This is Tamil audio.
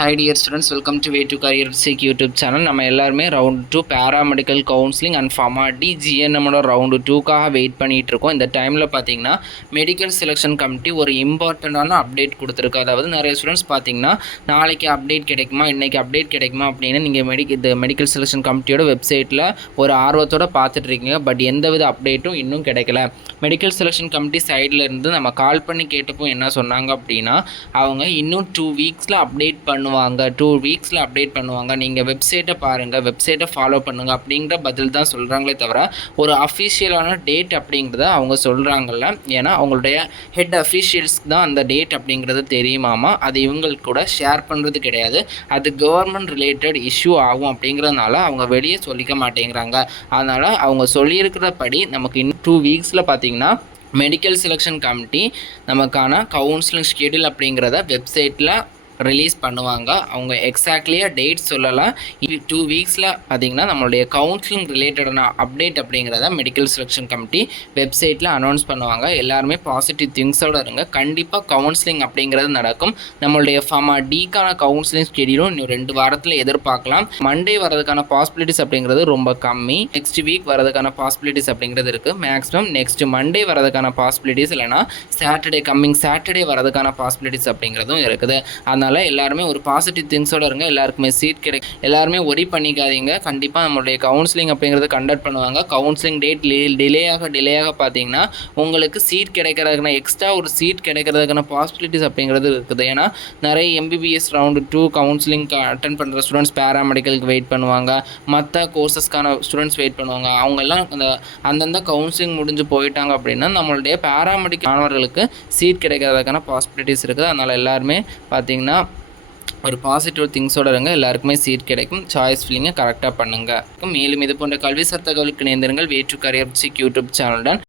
Hi dear students, welcome to Way to Career Seek YouTube channel. நம்ம எல்லாருமே round 2 paramedical counselling and pharm D ஜிஎன்எம்மோட ரவுண்டு 2க்காக வெயிட் பண்ணிகிட்டு இருக்கோம். இந்த டைமில் பார்த்தீங்கன்னா மெடிக்கல் செலெக்ஷன் கமிட்டி ஒரு இம்பார்ட்டண்ட்டான அப்டேட் கொடுத்துருக்கு. அதாவது நிறைய ஸ்டூடெண்ட்ஸ் பார்த்தீங்கன்னா நாளைக்கு அப்டேட் கிடைக்குமா, இன்றைக்கி அப்டேட் கிடைக்குமா அப்படின்னு நீங்கள் மெடிக்கல் செலெக்ஷன் கமிட்டியோட வெப்சைட்டில் ஒரு ஆர்வத்தோடு பார்த்துட்ருக்கீங்க. பட் எந்தவித அப்டேட்டும் இன்னும் கிடைக்கல. மெடிக்கல் செலெக்ஷன் கமிட்டி சைடில் இருந்து நம்ம கால் பண்ணி கேட்டப்போ என்ன சொன்னாங்க அப்படின்னா, அவங்க இன்னும் 2 வீக்ஸில் அப்டேட் பண்ணுவாங்க, 2 வீக்ஸில் அப்டேட் பண்ணுவாங்க, நீங்கள் வெப்சைட்டை பாருங்கள், வெப்சைட்டை ஃபாலோ பண்ணுங்கள் அப்படிங்கிற பதில் தான் சொல்கிறாங்களே தவிர ஒரு அஃபிஷியலான டேட் அப்படிங்கிறத அவங்க சொல்கிறாங்கல்ல. ஏன்னா அவங்களுடைய ஹெட் அஃபிஷியல்ஸ்க்கு தான் அந்த டேட் அப்படிங்கிறது தெரியுமாமா. அது இவங்களுக்கு கூட ஷேர் பண்ணுறது கிடையாது. அது கவர்மெண்ட் ரிலேட்டட் இஷ்யூ ஆகும் அப்படிங்கிறதுனால அவங்க வெளியே சொல்லிக்க மாட்டேங்கிறாங்க. அதனால் அவங்க சொல்லியிருக்கிறபடி நமக்கு இன்னும் 2 வீக்ஸில் பார்த்தீங்கன்னா மெடிக்கல் செலெக்ஷன் கமிட்டி நமக்கான கவுன்சிலிங் ஷெட்யூல் அப்படிங்கிறத வெப்சைட்டில் ரிலீஸ் பண்ணுவாங்க. அவங்க எக்ஸாக்ட்லியாக டேட் சொல்லலாம். 2 வீக்ஸில் பார்த்திங்கன்னா நம்மளுடைய கவுன்சிலிங் ரிலேட்டடான அப்டேட் அப்படிங்கிறத மெடிக்கல் செலெக்ஷன் கமிட்டி வெப்சைட்டில் அனௌன்ஸ் பண்ணுவாங்க. எல்லாருமே பாசிட்டிவ் திங்ஸோடு இருங்க. கண்டிப்பாக கவுன்சிலிங் அப்படிங்கிறது நடக்கும். நம்மளுடைய ஃபார்மா டிக்கான கவுன்சிலிங் ஸ்கெடியூலும் இன்னும் 2 வாரத்தில் எதிர்பார்க்கலாம். மண்டே வரதுக்கான பாசிபிலிட்டிஸ் அப்படிங்கிறது ரொம்ப கம்மி. நெக்ஸ்ட் வீக் வரதுக்கான பாசிபிலிட்டிஸ் அப்படிங்கிறது இருக்குது. மேக்ஸிமம் நெக்ஸ்ட் மண்டே வரதுக்கான பாசிபிலிட்டிஸ், இல்லைனா கம்மிங் சாட்டர்டே வரதுக்கான பாசிபிலிட்டிஸ் அப்படிங்கிறதும் இருக்குது. அதனால் எல்லாருமே ஒரு பாசிட்டிவ் திங்ஸோடு இருங்க. எல்லாருக்குமே சீட் எல்லாருமே ஒரி பண்ணிக்காதீங்க. கண்டிப்பாக நம்மளுடைய கவுன்சிலிங் அப்படிங்கிறத கண்டக்ட் பண்ணுவாங்க. கவுன்சிலிங் டேட் டிலேயாக பார்த்தீங்கன்னா உங்களுக்கு சீட் கிடைக்கிறதுக்கான எக்ஸ்ட்ரா ஒரு சீட் கிடைக்கிறதுக்கான பாசிபிலிட்டிஸ் அப்படிங்கிறது இருக்குது. ஏன்னா நிறைய எம்பிபிஎஸ் ரவுண்டு 2 கவுன்சிலிங் அட்டன் பண்ணுற ஸ்டூடெண்ட்ஸ் பேராமெடிக்கலுக்கு வெயிட் பண்ணுவாங்க, மற்ற கோர்சஸ்க்கான ஸ்டூடெண்ட்ஸ் வெயிட் பண்ணுவாங்க. அவங்கெல்லாம் அந்தந்த கவுன்சிலிங் முடிஞ்சு போயிட்டாங்க அப்படின்னா நம்மளுடைய பேராமெடிக்கல் மாணவர்களுக்கு சீட் கிடைக்கிறதுக்கான பாசிபிலிட்டிஸ் இருக்குது. அதனால் எல்லாருமே பார்த்தீங்கன்னா ஒரு பாசிட்டிவ் திங்ஸோடு இருங்க. எல்லாருக்குமே சீட் கிடைக்கும். சாய்ஸ் ஃபில்லிங்கை கரெக்டாக பண்ணுங்கள். மேலும் இது போன்ற கல்வி சார் தகவலுக்கு நேர்ந்திருங்கள். Way to career YouTube சேனலுடன்.